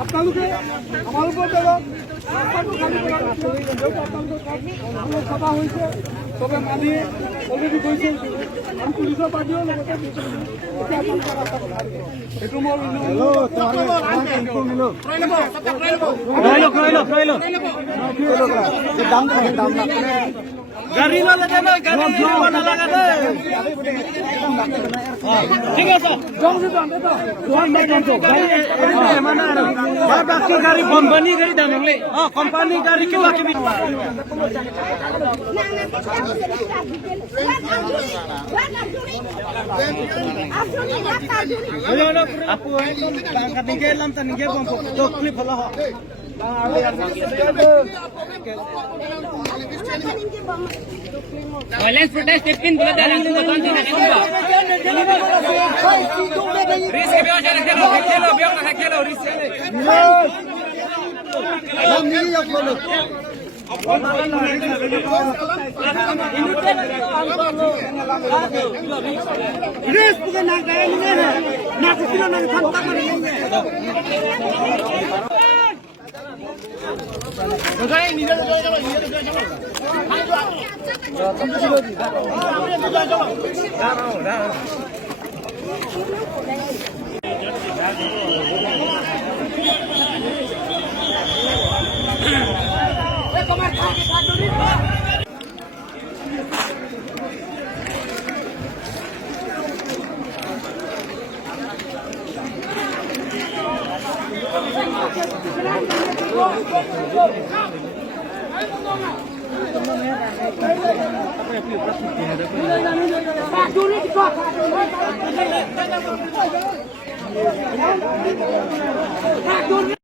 আপোনালোকে আমাৰ ওপৰত সভা হৈছে চবে মানি অলৰেডি গৈছে আৰু পুলিচৰ পাৰ্টিও লগতে সেইটো গাড়ী নালাগে না গাড়ী নালাগে ঠিক আছে বাকি গাড়ী কোম্পানী গাড়ী দাম কোম্পানী গাড়ী কিবা কিবি Violence protest 15 बोला जा रहा है दुकान से नहीं होगा रिस्क भी हो जा रहा है खेलो भी होगा खेलो रिस्क हम नहीं बोलो रिस्क के ना गए नहीं है ना किलो ना खत्म नहीं है